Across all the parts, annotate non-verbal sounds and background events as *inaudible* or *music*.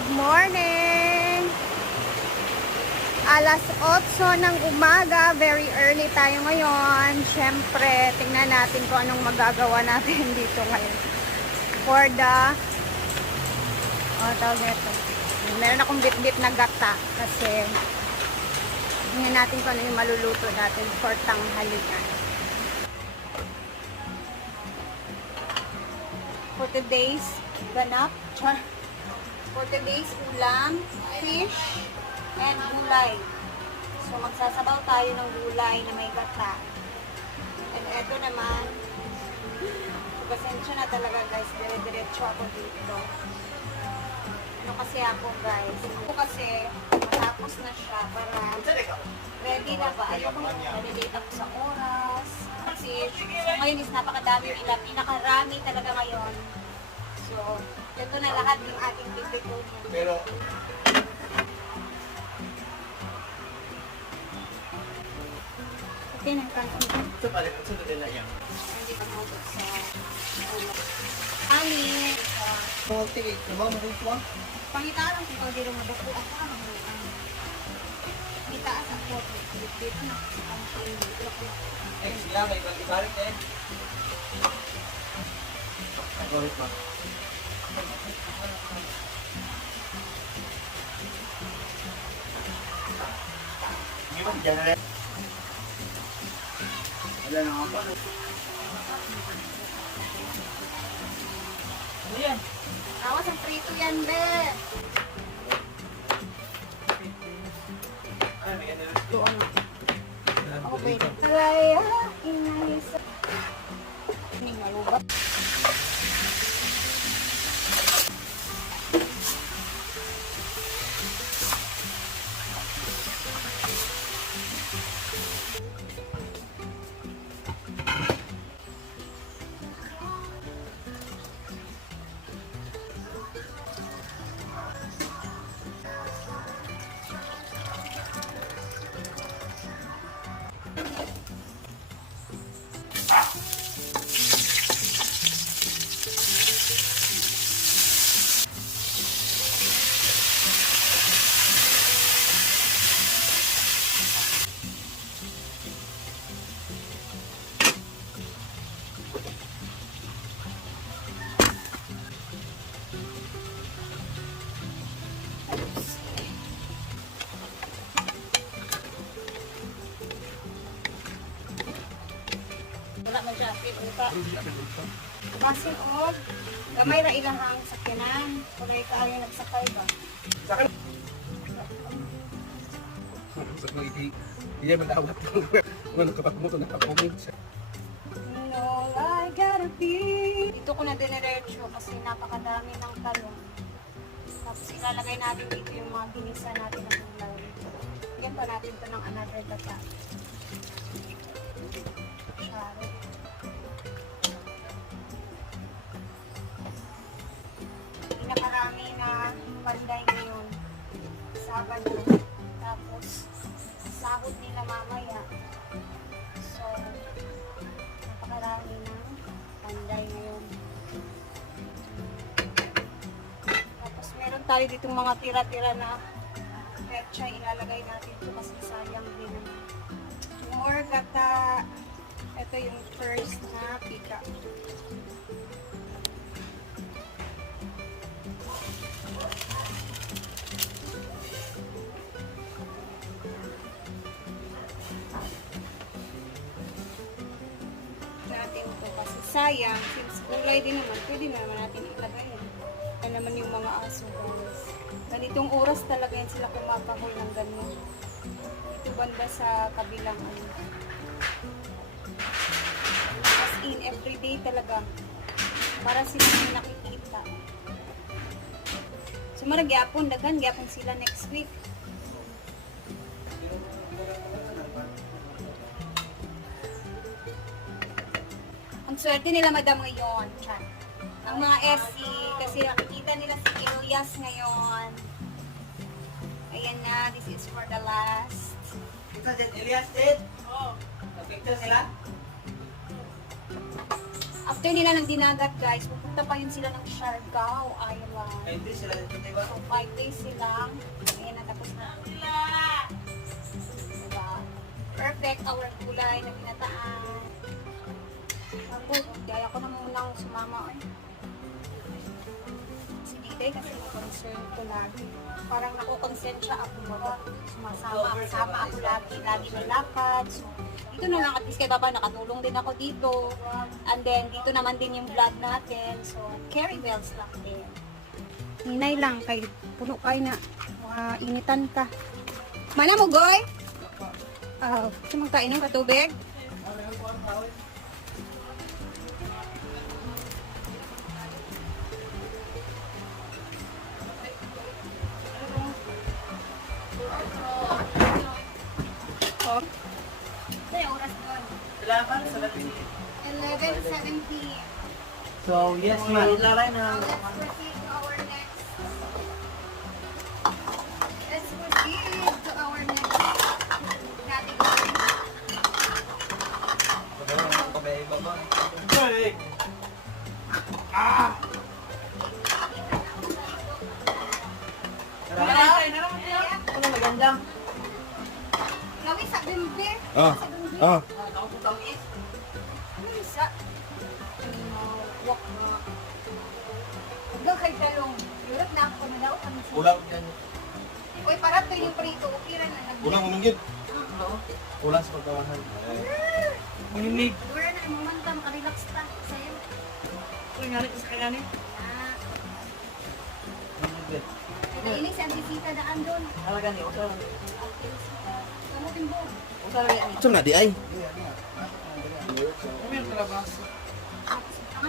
Good morning! Alas 8 ng umaga, very early tayo ngayon. Siyempre, tingnan natin kung anong magagawa natin *laughs* dito ngayon. For the, oh, tawag nito. Meron akong bit-bit na gata kasi tingnan natin kung ano yung maluluto natin for tanghalian. For today's ganap, char. For today's ulam, fish, and gulay. So, magsasabaw tayo ng gulay na may gata. And eto naman, pasensya na talaga guys, dire-diretso ako dito. Ano kasi ako guys, ako kasi matapos na siya para ready na ba? Ayoko nalilate ako sa oras. Kasi so, ngayon is napakadami ilang, pinakarami talaga ngayon. So, ito na lahat yung ating bibigunin. Pero, Okay na kang ito pala, ang sunod nila yan. hindi ka magot sa ulo. Ani, Multi, lumang mo ito ah. pangitaan ko pag dito mabuko ako ang itaas ako dito na ang Eh, sila may ibang ibarik eh. Nagawit ba dyan na rin? Wala na. Ano yan? Awas ang prito yan, be. Ano, may ano? Ako pwede. Alaya, Wala siya. Ito. Kasi og gamay ra ilang ang sakyanan. Kulay kaayo nagsakay ba? Sa akin. Sa mga hindi, hindi man dapat. Ano kapag mo ito nakakomment siya. No, I gotta be. Dito ko na diniretso kasi napakadami ng talong. Tapos ilalagay natin dito yung mga ginisa natin ng gulay. Bigyan pa natin to ng another data. Charo. Panday ngayon. Sabado. Tapos sahod nila mamaya. So, napakarami ng panday ngayon. Tapos meron tayo ditong mga tira-tira na petsa ilalagay natin ito kasi sayang din. More gata. Ito yung first na pika. natin sayang since gulay din naman pwede na naman natin ilagay. Yan yan naman yung mga aso guys. Ganitong oras talaga yan sila kumapahol ng ganyan ito banda sa kabilang ano. As in everyday talaga. Para sila nakikita. So marag gyapon dagan gyapon sila next week swerte nila madam ngayon, chan. Ang mga SC, kasi nakikita nila si Iluyas ngayon. Ayan na, this is for the last. Kita din, Elias din? Oo. Nag-picture sila? After nila ng dinagat guys, pupunta pa yun sila ng Siargao Island. Hindi sila dito, diba? So, five days silang. Ayan, natapos na sila. Diba? Perfect our kulay na pinataan. Ako, gaya ko na munang sumama. Ay. Si Diday kasi na-concern ko lagi. Parang nako-consent siya ako mag sumasama. Sama ako lagi, lagi may lakad. So, dito na lang at least kay Papa nakatulong din ako dito. And then, dito naman din yung vlog natin. So, carry bells lang din. Hinay lang kay puno kay na uh, initan ka. Mana mo goy? Ah, uh, sumang kainom ka 11, 17. 11, 17. So, yes, ma'am. Ilagay na. Let's proceed to our next. Let's proceed to our next category. Balik! Ah! Tara! Tara! Maganda! Gawin sa bimbe! Ah! Ah! Ulang yan. Uy, parang to yung prito. Okay rin na. Ulang uminggit. Ulang sa pagkawahan. Mahinig. Wala na, mamanta, makarelax ta. Sa'yo. Uy, nga rin sa kanya ni. Ah, nainig si Antisita daan doon. Talaga ni, usa lang. Kamu timbo. Usa lang yan. Saan na di ay? Ano yung kalabas?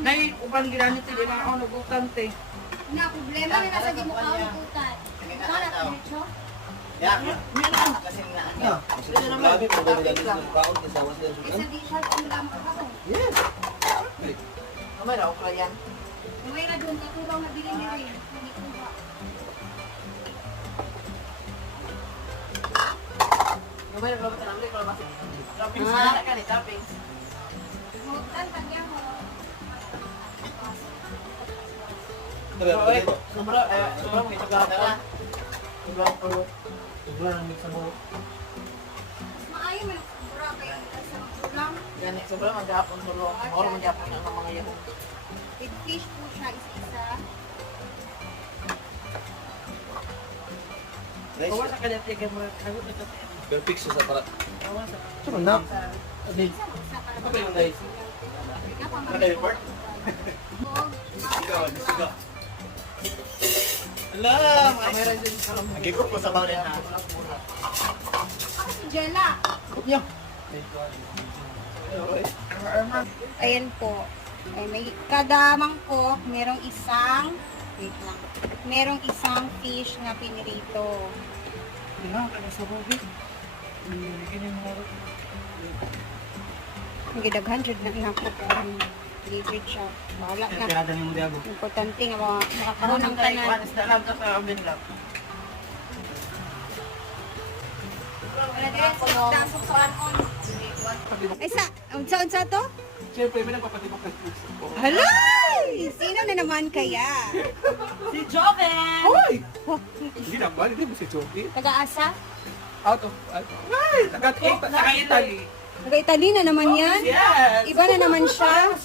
Nay, upan ginanit, hindi na ako nagutante. Na, problema na nasa di mo kao nakutan. Kala ka dito? Ya, kasi na. Naman. Ng kaon. Kasawa sila. Isa di siya, ang lamang ako. Yes. Kamay na, ukra yan. May na doon, katulaw na bilhin ni Ray. Hindi ko ba. Kamay na, kalabas na, kalabas. Toppings na ka ni, toppings. Huwagtan, tagyan mo. Tara, So, eh, dito. sobra, eh, sobra mo ito gata. Sobra ko. Sobra ng mix mo. Mas maayo mo nagsubra kayo sa ulam. Yan, sobra maghapon solo. Moro maghapon ang mga yun. With fish po siya, isa-isa. Kawa sa kanya, tigil mo. Kagot na ito. Pero fix siya sa para. Kawa sa Saan na? Isa mo, isa para Ano ba yung guys? Napamagod. Sigaw, sigaw. Ala, kamera din sa kamera. Nagkikot ko sa bawal na. Jella. Yo. Ayan po. Ay, may kada mangkok, merong isang, wait lang, merong isang fish na pinirito. Na, kaya sa mga Ang gidaghan, jud na lang po delivered siya. Bahala na. Pinada ni mo diabo. Importante nga mga makakaroon ng tanan. Panis na lang sa amin lang. Ay sa, unsa unsa to? Siyempre, may nagpapatibok ng puso ko. Halay! Sino na naman kaya? Si Joven! Hoy! Hindi naman, hindi mo si Choki. Taga-asa? Out of... Ay! Naka-Italy. Taga-Italy na naman yan? Yes! Iba na naman siya.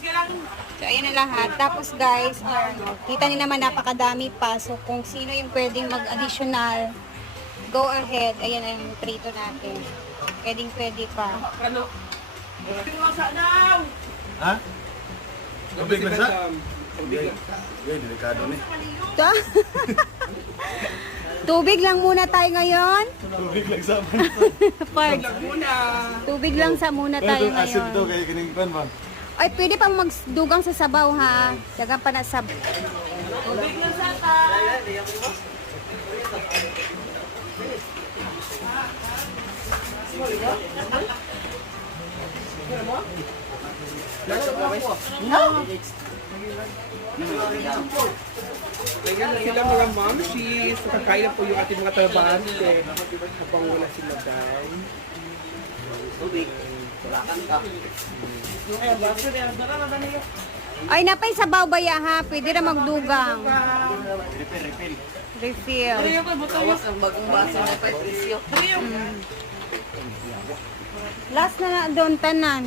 So, ayan na lahat. Tapos guys, ano, kita niyo naman napakadami pa. So, kung sino yung pwedeng mag-additional, go ahead. Ayan ang prito natin. Pwedeng pwede pa. Ha? Tubig lang sa? Tubig. Yun, delikado ni. Ito? *laughs* Tubig lang muna tayo ngayon. Tubig lang sa man. *laughs* Pag, Lang muna. tubig lang sa muna tayo Pero acid to, ngayon. kaya kining pan man. Ay, pwede pang magdugang sa sabaw ha. Dagan pa na sab. Tubig lang sa ta! Ayan na sila mga momshies. Nakakain na po yung ating mga trabante. Habang wala sila guys. Tubig. Wala kang ka. Yung air baso niya, dala na niya. Ay, napay sa bawbaya ha. Pwede na magdugang. Refill, refill. Refill. Awas ang bagong baso na pa presyo. Last na na doon, tanan.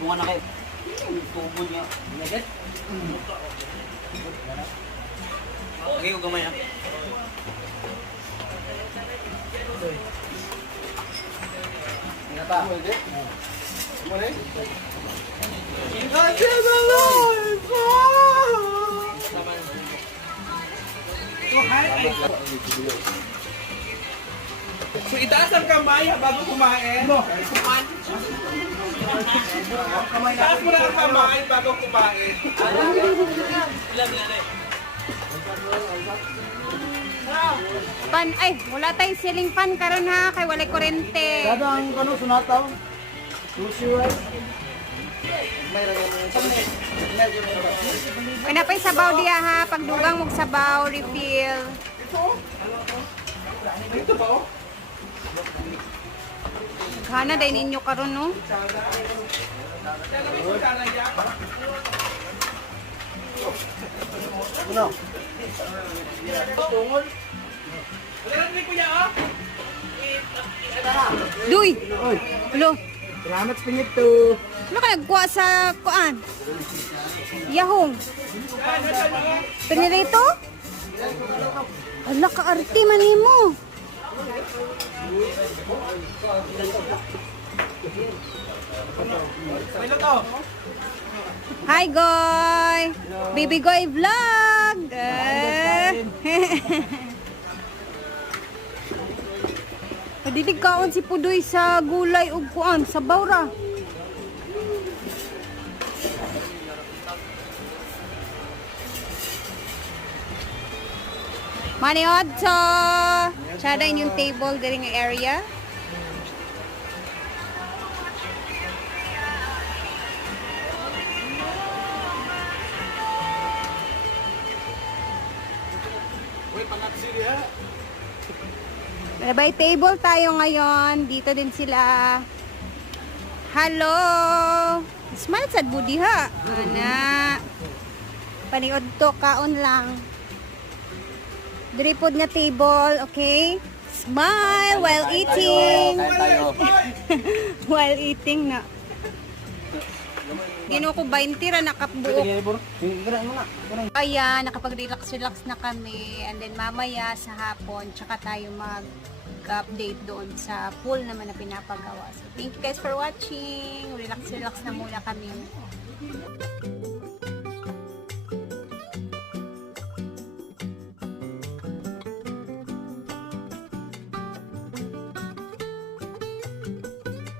Bunga na kayo. Tubo niya. Nagad? Okay, huwag gamay ah. Nga pa. So itaas ang kamay bago kumain. Itaas mo na ang kamay bago kumain. Pan, ay, wala tayong ceiling fan karon ha, kay walay kurente. Kadang kano sunataw. Mo sa Ay, napay sabaw diya ha, pagdugang mong sabaw, refill. Ito ba oh? Hana, dahil ninyo karon no? Ano? Tungol. Wala rin kuya oh. Duy! Lo, Salamat sa pinito. ano ka nagkuha sa kuan? Yahong. Pinirito? Ala ka arte man nimo. Hi, Goy! Baby Goy Vlog! Eh. *laughs* Padilig kaon si Pudoy sa gulay ug kuan sa bawra. Maniod to! Na yung table diri nga area. May table tayo ngayon. Dito din sila. Hello! Smile sad budi ha. Ana. Paniod to kaon lang. Dripod nga table, okay? Smile while eating. *laughs* While eating na. Gino ko 20 ra nakapbuok. Sige, bro. Sige, mo na. Kaya nakapag-relax-relax na kami and then mamaya sa hapon tsaka tayo mag-update doon sa pool naman na pinapagawa. So thank you guys for watching. Relax-relax na muna kami.